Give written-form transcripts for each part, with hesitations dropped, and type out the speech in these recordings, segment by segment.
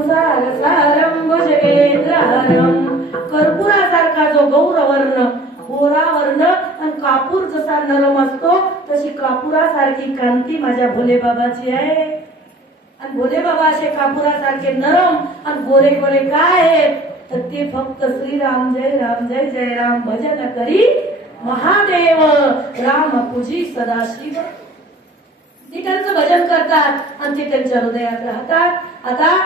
संसार सारम भुजगेंद्रहारम. कर्पुरासारखा जो गौरवर्ण गोरा वर्ण आणि कापूर जसा नरम असतो तशी कापुरासारखी कांती माझ्या भोले बाबाची आहे. आणि भोले बाबा असे कापुरासारखे नरम आणि गोरे गोरे काय आहेत तर ते फक्त श्रीराम जय राम जय जय राम भजन करी महादेव राम पूजी सदाशिव. ते त्यांचं भजन करतात आणि ते त्यांच्या हृदयात राहतात. आता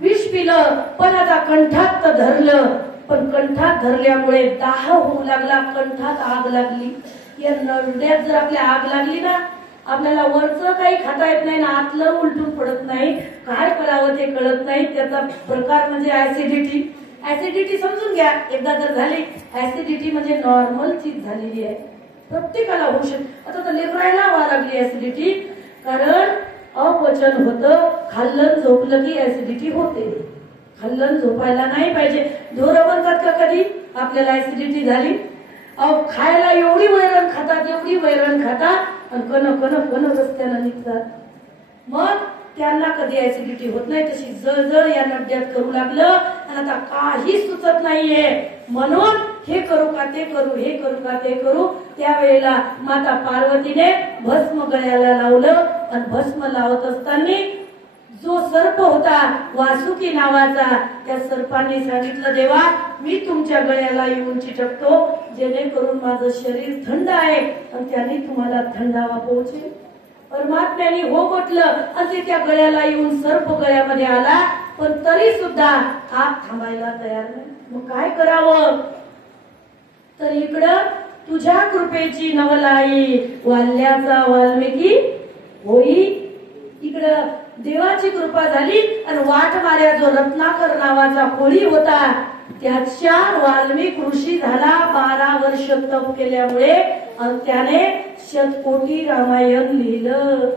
विष पिलं पण आता कंठात तर धरलं, पण कंठात धरल्यामुळे दाह होऊ लागला, कंठात आग लागली. या नरड्यात जर आपल्या आग लागली ना आपल्याला वरचं काही खाता येत नाही ना आतलं उलटून पडत नाही, काय करावं ते कळत नाही. त्याचा प्रकार म्हणजे ऍसिडिटी. ऍसिडिटी समजून घ्या एकदा जर झाली ऍसिडिटी म्हणजे नॉर्मल चीज झालेली आहे, प्रत्येकाला होऊ शकते. आता तर लेकरायला व्हायला लागली ऍसिडिटी, कारण अपचन होतं. खाल्लं झोपलं की ऍसिडिटी होते. खाल्लं झोपायला नाही पाहिजे. ढोरं म्हणतात का कधी आपल्याला ऍसिडिटी झाली? अहो खायला एवढी वैरण खातात, एवढी वैरण खातात आणि कण कण कण रस्त्याला निघतात. मग त्यांना कधी ऍसिडिटी होत नाही. तशी जळजळ या नड्यात करू लागलं आणि आता काही सुचत नाहीये. म्हणून हे करू का ते करू, हे करू का ते करू. त्यावेळेला माता पार्वतीने भस्म गळ्याला लावलं आणि भस्म लावत असताना जो सर्प होता वासुकी नावाचा त्या सर्पाने सांगितलं देवा मी तुमच्या गळ्याला येऊन चिटकतो जेणेकरून माझं शरीर थंड आहे आणि त्याने तुम्हाला थंडावा पोहोचेल. परमात्म्याने हो म्हटलं आणि ते त्या गळ्याला येऊन सर्प गळ्यामध्ये आला, पण तरी सुद्धा आग थांबायला तयार नाही. मग काय करावं तर इकडं तुझ्या कृपेची नवलाई वाल्याचा वाल्मिकी होई. इकडं देवाची कृपा झाली आणि वाट मार्या जो रत्नाकर नावाचा कोळी होता त्याच्या वाल्मिक ऋषी झाला. 12 वर्ष तप केल्यामुळे आणि त्याने शतकोटी रामायण लिहिलं.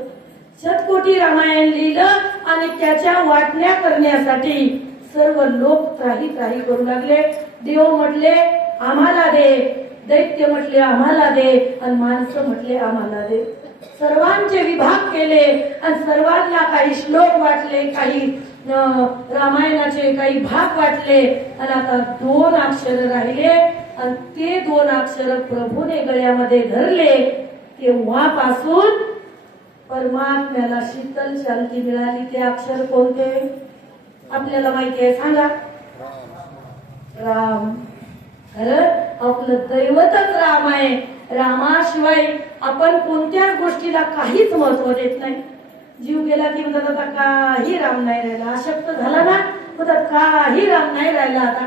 शतकोटी रामायण लिहिलं आणि त्याच्या वाटण्या करण्यासाठी सर्व लोक त्राही त्राही करू लागले. देव म्हटले आम्हाला दे, दैत्य म्हटले आम्हाला दे आणि माणसं म्हटले आम्हाला दे. सर्वांचे विभाग केले आणि सर्वांना काही श्लोक वाटले, काही रामायणाचे काही भाग वाटले आणि आता 2 अक्षर राहिले आणि ते 2 अक्षर प्रभूने गळ्यामध्ये धरले. तेव्हापासून परमात्म्याला शीतल शांती मिळाली. ते अक्षर कोणते आपल्याला माहिती आहे सांगा? राम. खरं आपलं दैवतच राम आहे. रामाशिवाय आपण कोणत्याच गोष्टीला काहीच महत्व देत नाही. जीव गेला की म्हणतात आता काही राम नाही राहिला. अशक्त झाला ना म्हणतात काही राम नाही राहिला. आता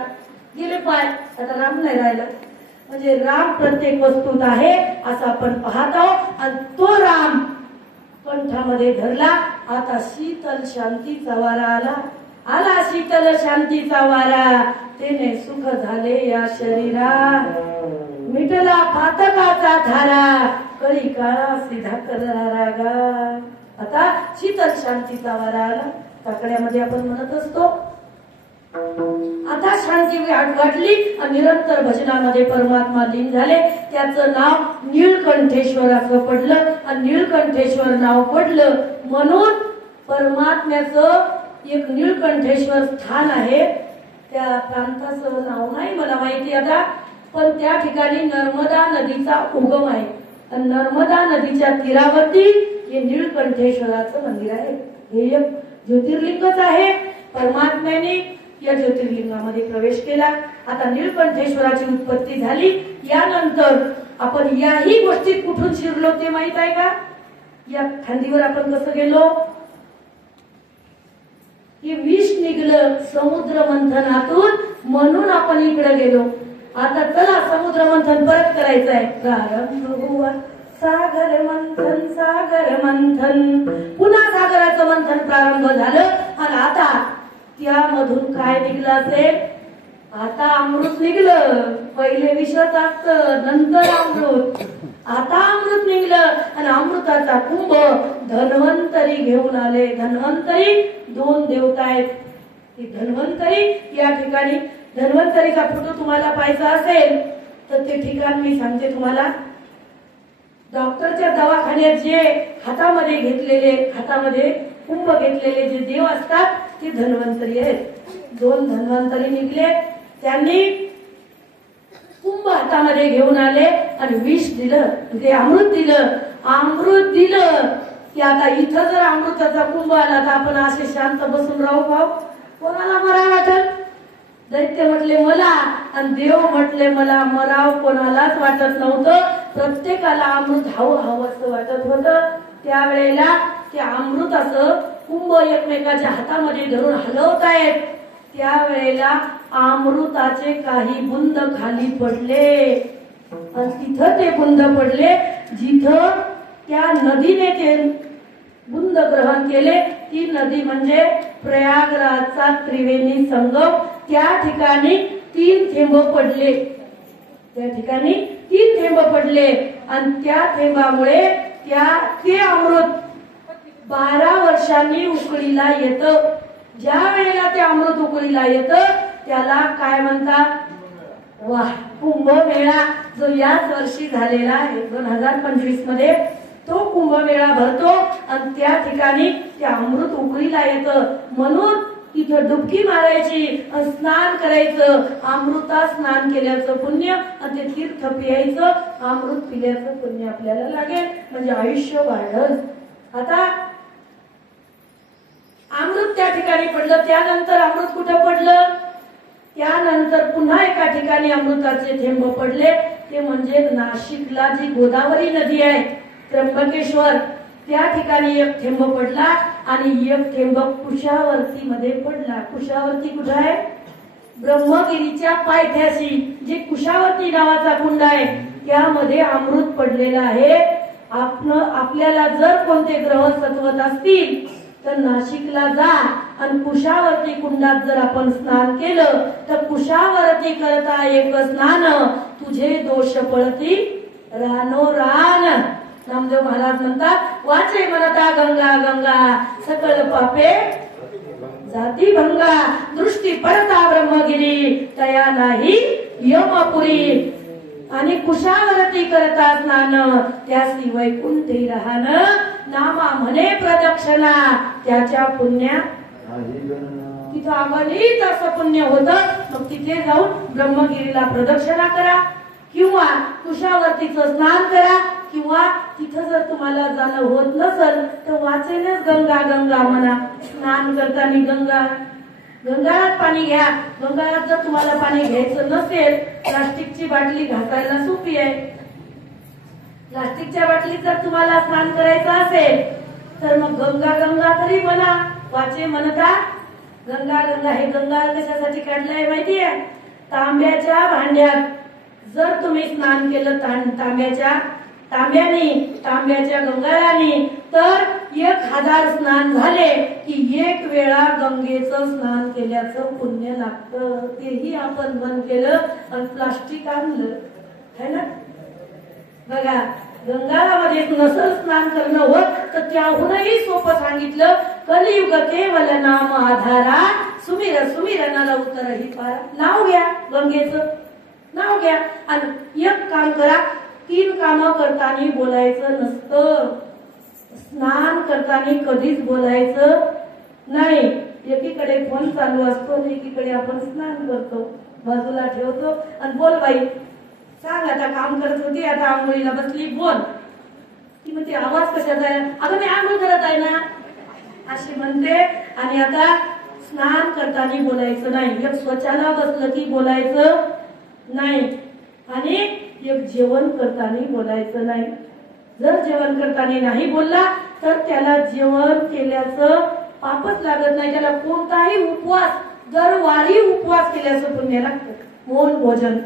गेले पाय आता राम नाही राहिला. म्हणजे राम प्रत्येक वस्तूत आहे असं आपण पाहत आहोत आणि तो राम कंठामध्ये धरला. आता शीतल शांतीचा वारा आला. आला शीतल शांतीचा वारा. तेने सुख झाले या शरीरा, मिटला फातकाचा धारा, कळी काळा सिधा करला रागा. आता शीतल शांतीचा वारा आला. टाकड्यामध्ये आपण म्हणत असतो. आता शांती वाटली आणि निरंतर भजनामध्ये परमात्मा लीन झाले. त्याचं नाव नीळकंठेश्वर असं पडलं आणि नीळकंठेश्वर नाव पडलं म्हणून परमात्म्याचं एक नीळकंठेश्वर स्थान आहे. त्या प्रांताचं नाव नाही मला माहिती आता, पण त्या ठिकाणी नर्मदा नदीचा उगम आहे आणि नर्मदा नदीच्या तीरावरती हे नीळकंठेश्वराचं मंदिर आहे. हे एक ज्योतिर्लिंगच आहे. परमात्म्याने या ज्योतिर्लिंगामध्ये प्रवेश केला. आता नीळकंठेश्वराची उत्पत्ती झाली. यानंतर आपण याही गोष्टीत कुठून शिरलो ते माहित आहे का? या खांदीवर आपण कसं गेलो? हे विष निघलं समुद्र मंथनातून म्हणून आपण इकडे गेलो. आता चला समुद्र मंथन परत करायचं आहे. प्रारंभ हुआ सागर मंथन, सागर मंथन. पुन्हा सागराचं मंथन प्रारंभ झालं आणि आता त्यामधून काय निघलं असेल? आता अमृत निघलं. पहिले विषच असतं नंतर अमृत. आता अमृत निघलं आणि अमृताचा कुंभ धन्वंतरी घेऊन आले. धन्वंतरी 2 देवता आहेत. ती धन्वंतरी या ठिकाणी धन्वंतरीचा फोटो तुम्हाला पाहायचा असेल तर ते ठिकाण मी सांगते तुम्हाला. डॉक्टरच्या दवाखान्यात जे हातामध्ये कुंभ घेतलेले जे देव असतात ते धन्वंतरी आहेत. 2 धन्वंतरी निघले, त्यांनी कुंभ हातामध्ये घेऊन आले आणि विष दिलं, ते अमृत दिलं की आता इथं जर अमृताचा कुंभ आला तर आपण असे शांत बसून राहू पाहू, कोणाला मरा वाटल? दैत्य म्हटले मला आणि देव म्हटले मला, मराव कोणालाच वाटत नव्हतं. प्रत्येकाला अमृत हवं असं वाटत होतं. त्यावेळेला ते अमृत असं कुंभ एकमेकाच्या हातामध्ये धरून हलवतायत. त्यावेळेला अमृताचे काही बुंद खाली पडले आणि तिथं ते बुंद पडले जिथं त्या नदीने ते बुंद ग्रहण केले. ती नदी म्हणजे प्रयागराजचा त्रिवेणी संगम. त्या ठिकाणी 3 थेंब पडले आणि त्या थेंबामुळे ते अमृत 12 वर्षांनी उकळीला येतं. ज्या वेळेला ते अमृत उकळीला येतं त्याला काय म्हणतात? वाह, कुंभमेळा, जो याच वर्षी झालेला आहे 2025 मध्ये तो कुंभमेळा भरतो आणि त्या ठिकाणी ते अमृत उकळीला येतं. म्हणून तिथं डुबकी मारायची आणि स्नान करायचं. अमृता स्नान केल्याचं पुण्य आणि ते तीर्थ पियायचं, अमृत पिल्याचं पुण्य आपल्याला लागेल, म्हणजे आयुष्य वाढल. आता अमृत त्या ठिकाणी पडलं, त्यानंतर अमृत कुठं पडलं? त्यानंतर पुन्हा एका ठिकाणी अमृताचे थेंब पडले, ते म्हणजे नाशिकला जी गोदावरी नदी आहे त्र्यंबकेश्वर, त्या ठिकाणी एक थेंब पडला आणि एक थेंब कुशावर्ती मध्ये पडला. कुशावर्ती कुठं आहे? ब्रह्मगिरीच्या पायथ्याशी जे कुशावर्ती नावाचा कुंड आहे त्यामध्ये अमृत पडलेलं आहे. आपल्याला जर कोणते ग्रह सत्वत असतील तर नाशिकला जा आणि कुशावर्ती कुंडात जर आपण स्नान केलं तर कुशावर्ती करता एक स्नान तुझे दोष पळती रानो रान. नामदेव महाराज म्हणतात, वाचे म्हणता गंगा गंगा सकल पापे जाती भंगा, दृष्टी पडता ब्रह्मगिरी तया नाही यमपुरी. आणि कुशावरती करता स्नान त्यासी वैकुंठी राहण, नामा म्हणे प्रदक्षिणा त्याच्या पुण्या तिथं अगणित असं पुण्य होतं. मग तिथे जाऊन ब्रह्मगिरीला प्रदक्षिणा करा किंवा कुशावर्तीचं स्नान करा, किंवा तिथं जर तुम्हाला जाणं होत नसेल तर वाचेनच गंगा गंगा म्हणा. स्नान करताना गंगाळात पाणी घ्या. गंगाळात जर तुम्हाला पाणी घ्यायचं नसेल, प्लास्टिकची बाटली घासायला सोपी आहे. प्लास्टिकच्या बाटलीत जर तुम्हाला स्नान करायचं असेल तर मग गंगा गंगा तरी म्हणा. वाचे म्हणता गंगा गंगा. हे गंगा कशासाठी काढलंय माहितीये? तांब्याच्या भांड्यात जर तुम्ही स्नान केलं तांब्याच्या गंगाळाने तर 1000 स्नान झाले की 1 वेळा गंगेचं स्नान केल्याचं पुण्य लागतं. तेही आपण बंद केलं आणि प्लास्टिक आणलं है ना. बघा, गंगाळामध्ये नसल स्नान करणं होत तर त्याहूनही सोपं सांगितलं, कलियुग केवल नाम आधारा, सुमिर सुमिर नर उतर ही पारा. नाव घ्या, गंगेचं नाव घ्या आणि एक काम करा. 3 कामं करताना बोलायचं नसतं. स्नान करताना कधीच बोलायचं नाही. एकीकडे फोन चालू असतो आणि एकीकडे आपण स्नान करतो, बाजूला ठेवतो आणि बोल बाई, सांग आता काम करत होती, आता आंघोळीला बसली, बोल. ती म्हणते आवाज कशाचा आहे? अगं मी आंघोळ करत आहे ना अशी म्हणते. आणि आता स्नान करताना बोलायचं नाही. एक स्वच्छाला बसलं की बोलायचं नाही आणि एक जेवण करताना बोलायचं नाही. जर जेवण करताना नाही बोलला तर त्याला जेवण केल्याचं पापच लागत नाही. त्याला कोणताही उपवास, जर वारी उपवास केल्याचं पुण्य लागतं. मौन भोजन,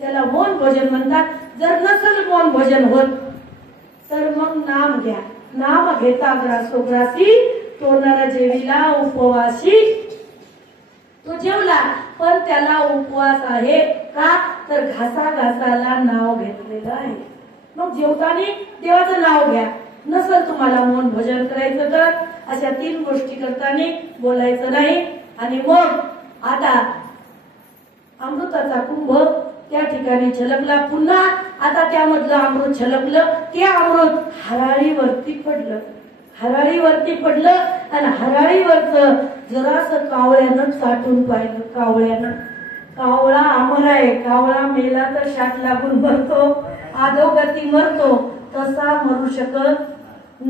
त्याला मौन भोजन म्हणतात. जर नसेल मौन भोजन होत तर मग नाम घ्या. नाम घेता ग्रासोग्रासी तो नर जेविला उपवासी. तो जेवला पण त्याला उपवास आहे का? तर घासाघासाला नाव घेतलेलं आहे. मग जेवताना देवाचं नाव घ्या. नसेल तुम्हाला मौन भोजन करायचं तर अशा 3 गोष्टी करताना बोलायचं नाही. आणि मग आता अमृताचा कुंभ त्या ठिकाणी छलकला. पुन्हा आता त्यामधलं अमृत छलकलं. ते अमृत हराळीवरती पडलं. हराळीवरती पडलं आणि हराळीवरच जरासं कावळ्यानं चाटून पाहिलं. कावळ्यानं, कावळा अमर आहे. कावळा मेला तर शाट लागून मरतो, अधोगती मरतो, तसा मरू शकत